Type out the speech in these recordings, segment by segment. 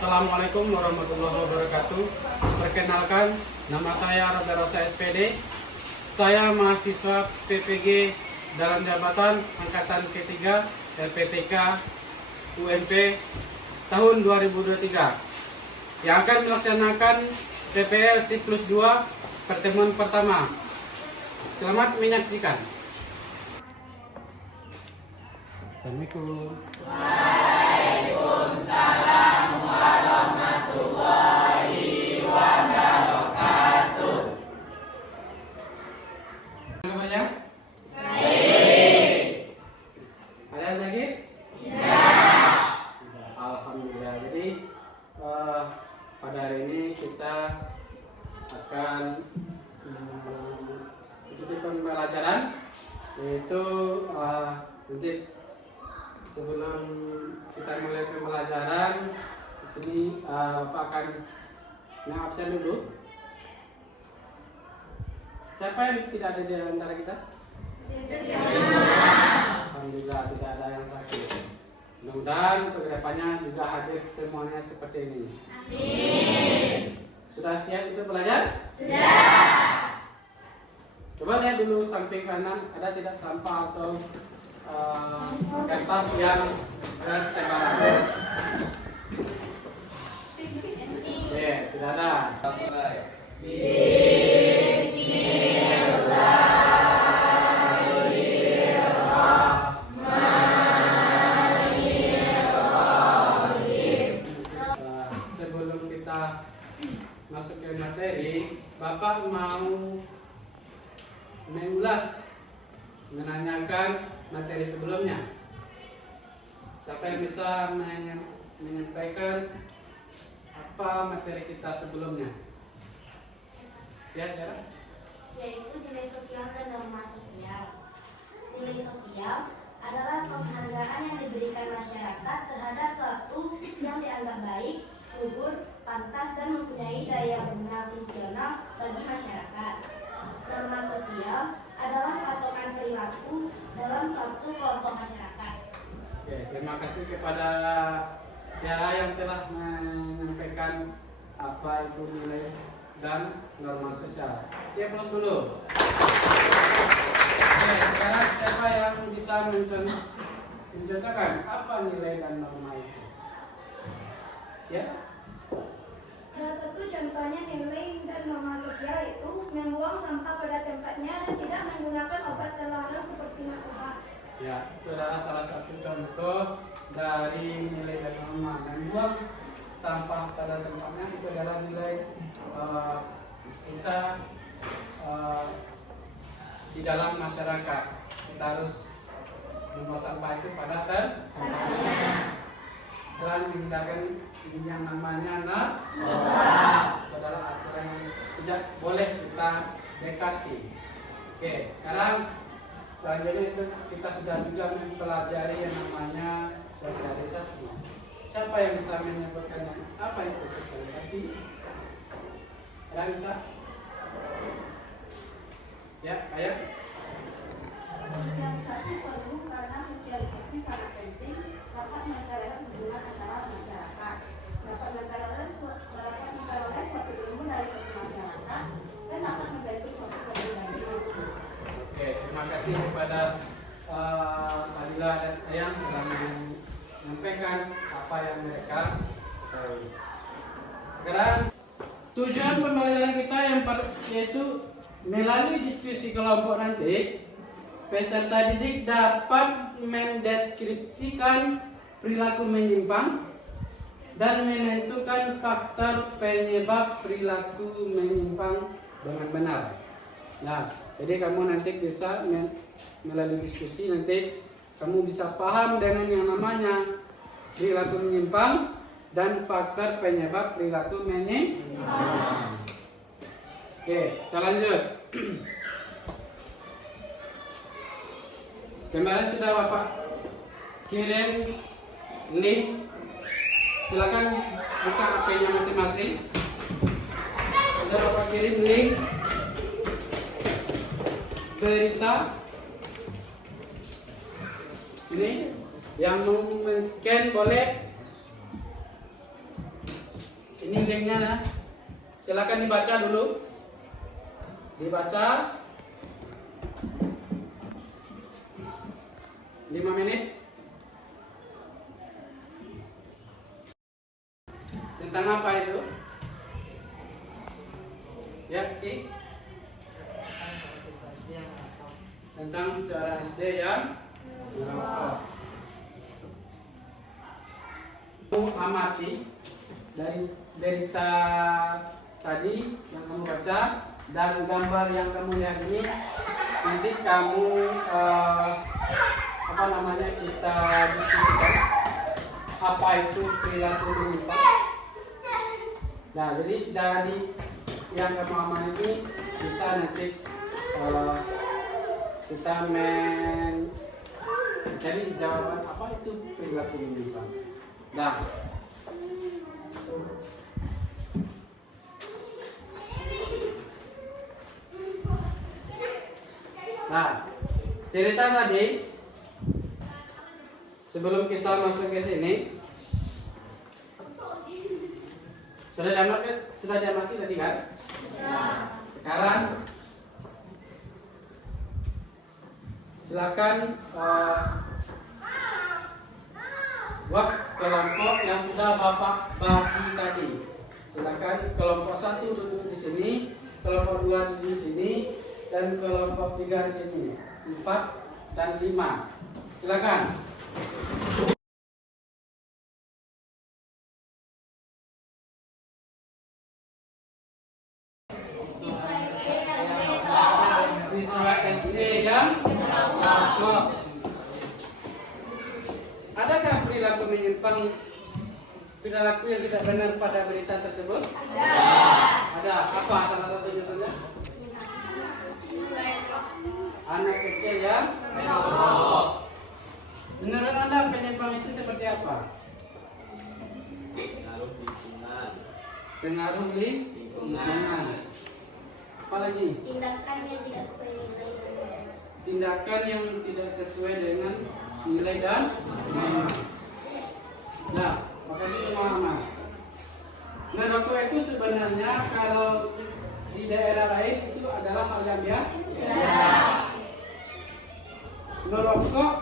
Assalamualaikum warahmatullahi wabarakatuh. Perkenalkan, nama saya Radha Rosa SPD. Saya mahasiswa PPG dalam jabatan Angkatan K3 LPTK UMP tahun 2023 yang akan melaksanakan PPL siklus 2 pertemuan pertama. Selamat menyaksikan. Assalamualaikum. Waalaikumsalam warahmatullahi wabarakatuh. Kabarnya? Baik. Ada yang sakit? Ya. Alhamdulillah. Jadi pada hari ini kita akan ikuti pembelajaran, yaitu nanti sebelum kita mulai pembelajaran di sini Bapak akan absen dulu. Siapa yang tidak ada di antara kita? Alhamdulillah tidak ada yang sakit. Mudah-mudahan untuk kedepannya juga hadir semuanya seperti ini. Amin. Sudah siap untuk belajar? Sudah. Coba lihat dulu samping kanan, ada tidak sampah atau kertas yang bertebaran? Ya, tidak ada. Sebelum kita masuk ke materi, Bapak mau mengulas, menanyakan materi sebelumnya. Siapa yang bisa menyampaikan apa materi kita sebelumnya? Ya, Jara? Yaitu nilai sosial dan norma sosial. Nilai sosial adalah penghargaan yang diberikan masyarakat terhadap suatu yang dianggap baik, luhur, pantas, dan mempunyai daya benar fungsional bagi masyarakat. Norma sosial adalah patokan perilaku dalam suatu kelompok masyarakat. Oke, terima kasih kepada Yara yang telah menyampaikan apa itu nilai dan norma sosial. Siap dulu. Oke, sekarang siapa yang bisa mencontohkan apa nilai dan norma itu? Ya? Salah satu contohnya nilai dan norma sosial itu membuang sampah pada tempatnya dan tidak menggunakan obat terlarang seperti narkoba. Ya, itu adalah salah satu contoh dari nilai dan norma. Membuang sampah pada tempatnya itu adalah nilai kita di dalam masyarakat. Kita harus membuang sampah itu pada tempatnya dan menghindarkan yang namanya narkoba. Itu adalah aturan yang tidak boleh kita dekati. Oke, sekarang selanjutnya itu kita sudah juga mempelajari yang namanya sosialisasi. Siapa yang bisa menyebutkan apa itu sosialisasi? Ada yang bisa? Ya, ayo. Sosialisasi perlu karena sosialisasi sangat penting dapat memperoleh hubungan antara masyarakat, dapat memperoleh suatu ilmu dari suatu masyarakat, dan dapat membentuk suatu kepribadian. Oke, terima kasih kepada Fadila dan Ayang telah menyampaikan apa yang mereka tahu. Sekarang tujuan pembelajaran kita yang yaitu melalui diskusi kelompok nanti peserta didik dapat mendeskripsikan perilaku menyimpang dan menentukan faktor penyebab perilaku menyimpang dengan benar. Nah, jadi kamu nanti bisa melalui diskusi nanti kamu bisa paham dengan yang namanya perilaku menyimpang dan faktor penyebab perilaku menyimpang. Oke, kita lanjut. Kemarin sudah Bapak kirim link. Silakan buka HP-nya masing-masing. Sudah Bapak kirim link berita ini yang mau men-scan boleh Ini linknya ya. Silakan dibaca dulu. Dibaca 5 menit. Tentang apa itu? Ya, Ki. Tentang suara SD yang merokok. Amati dari berita tadi yang kamu baca dan gambar yang kamu lihat ini, nanti kamu kita diskusikan apa itu perilaku menyimpang. Nah, jadi dari yang kamu amati ini bisa nanti kita mencari jawaban apa itu perilaku menyimpang. Nah, cerita tadi sebelum kita masuk ke sini sudah diamati tadi kan? Sekarang silakan buat kelompok yang sudah Bapak bagi tadi. Silakan kelompok 1 duduk di sini, kelompok 2 di sini, dan kelompok 3 di sini, 4 dan 5. Silakan. Siswa SD yang merokok. Adakah perilaku menyimpang, perilaku yang tidak benar pada berita tersebut? Ada. Apa salah satu contohnya? Anak kecil yang merokok. Menurut Anda penyimpang itu seperti apa? Pengaruh lingkungan. Pengaruh lingkungan. Apalagi? Tindakan yang tidak sesuai nilai. Tindakan yang tidak sesuai dengan nilai dan norma. Nah, makasih teman-teman. Merokok itu sebenarnya kalau di daerah lain itu adalah hal yang biasa. Merokok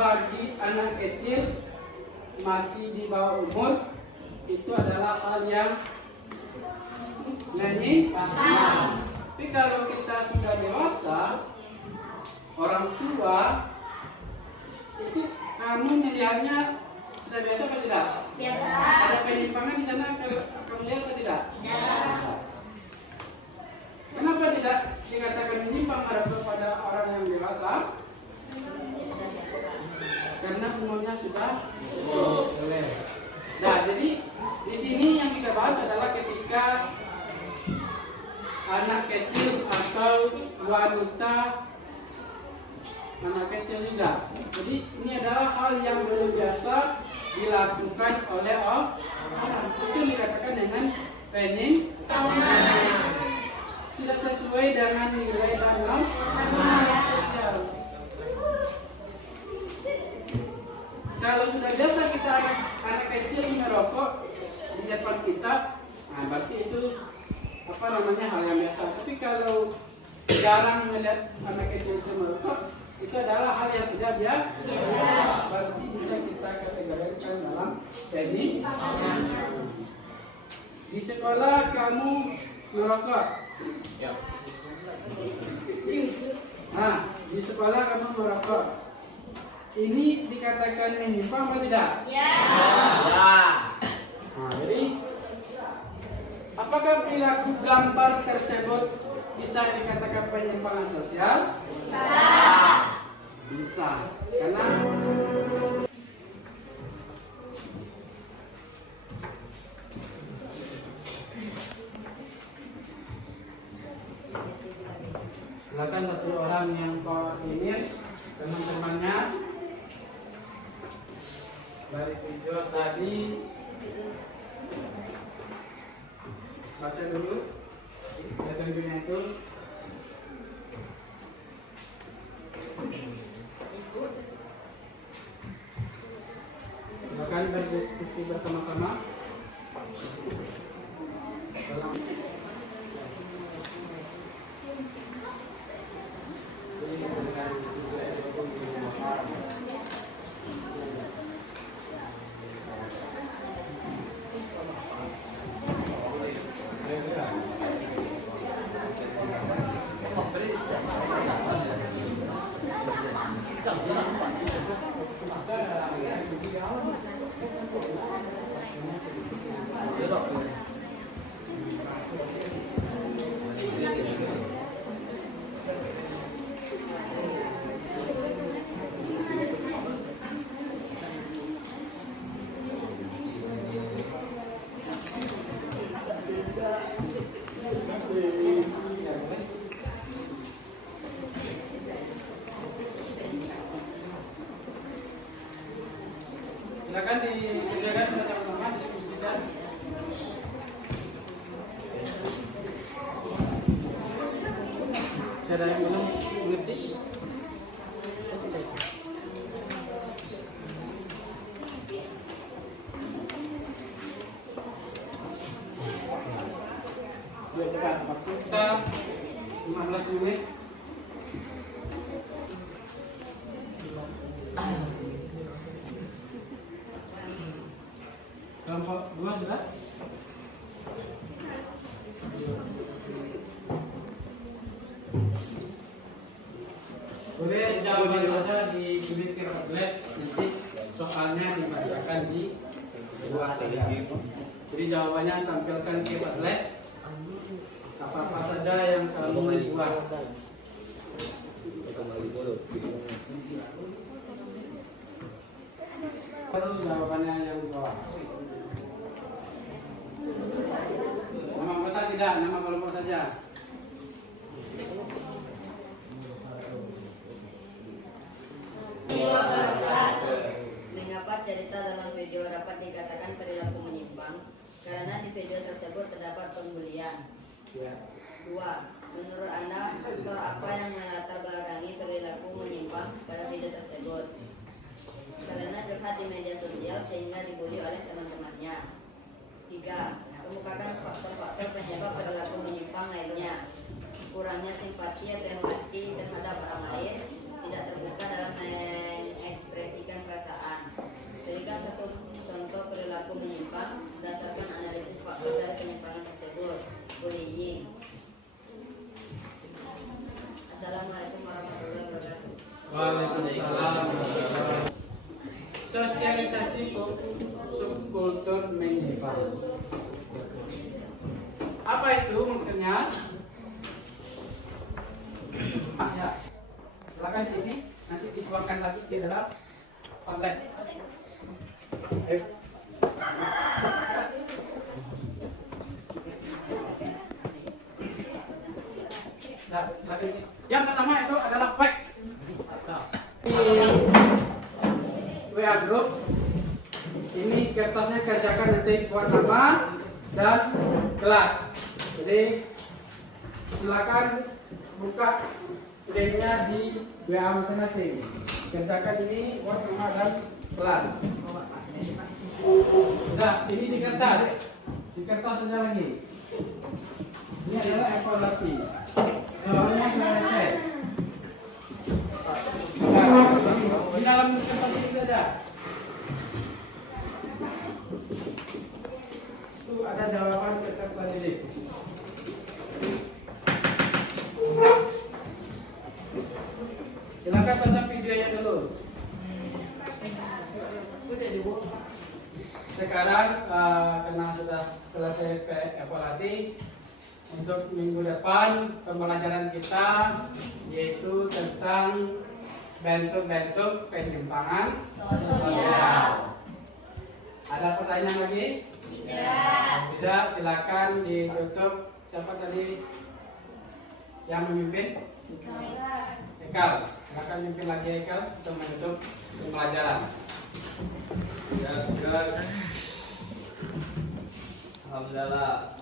bagi anak kecil masih di bawah umur itu adalah hal yang menyimpang. Tapi kalau kita sudah dewasa, orang tua, itu kamu melihatnya sudah biasa atau tidak? Biasa. Ada penyimpangan di sana kamu lihat atau tidak? Tidak. Kenapa tidak dikatakan menyimpang pada orang yang dewasa? Karena umurnya sudah boleh. Nah, jadi di sini yang kita bahas adalah ketika anak kecil atau wanita, anak kecil juga. Jadi ini adalah hal yang belum biasa dilakukan oleh orang. Itu dikatakan dengan penyimpangan. Tidak sesuai dengan nilai dan norma sosial. Kalau sudah biasa kita anak kecil merokok di depan kita, nah berarti itu hal yang biasa. Tapi kalau jarang melihat anak kecil itu merokok, itu adalah hal yang tidak biasa. Berarti bisa kita kategorikan dalam penyimpangan. Di sekolah kamu merokok. Ya. Nah, di sekolah kamu merokok. Ini dikatakan menyimpang atau tidak? Ya. Nah, jadi apakah perilaku gambar tersebut bisa dikatakan penyimpangan sosial? Bisa. Karena silakan satu orang yang koordinir teman-temannya dari video tadi, baca dulu videonya itu. Silakan berdiskusi bersama-sama. Silakan dikerjakan bersama-sama, diskusikan. Siapa yang belum mengerti? Kita 15 menit. Kelompok 2 sudah? Boleh jawaban saja di unit Padlet, nanti soalnya dibacakan di dua saja. Jadi jawabannya tampilkan ke Padlet. Apa-apa saja yang kamu buat. Perlu jawabannya yang di bawah. Nama kota tidak, nama kelompok saja. Mengapa cerita dalam video dapat dikatakan perilaku menyimpang? Karena di video tersebut terdapat pembulian. 2. Menurut Anda, faktor apa yang melatar belakangi perilaku menyimpang pada video tersebut? Karena curhat di media sosial sehingga dibully oleh teman-temannya. 3. Kemukakan faktor-faktor penyebab perilaku menyimpang lainnya. Kurangnya simpati atau empati terhadap orang lain, tidak terbuka dalam mengekspresikan perasaan. Berikan satu contoh perilaku menyimpang berdasarkan analisis faktor dari penyimpangan tersebut. Bullying. Assalamualaikum warahmatullahi wabarakatuh. Waalaikumsalam. Sosialisasi subkultur menyimpang. Apa itu maksudnya? Ya, silakan diisi, nanti dituangkan lagi di dalam Padlet. Nah, yang pertama itu adalah fact. Di WA group ini kertasnya kerjakan nanti buat nama dan kelas. Jadi silakan buka linknya di WA masing-masing. Kerjakan ini buat nama dan kelas. Nah, ini di kertas. Di kertas saja lagi. Ini adalah evaluasi. Soalnya sudah selesai. Nah, di dalam kertas ini saja. Itu ada jawaban peserta didik. Silakan tonton videonya dulu. Sekarang karena sudah selesai evaluasi, untuk minggu depan pembelajaran kita yaitu tentang bentuk-bentuk penyimpangan sosial. Ada pertanyaan lagi? Tidak, silakan ditutup. Siapa tadi yang memimpin? Ekal. Silakan mimpin lagi Ekal untuk menutup pembelajaran. Alhamdulillah.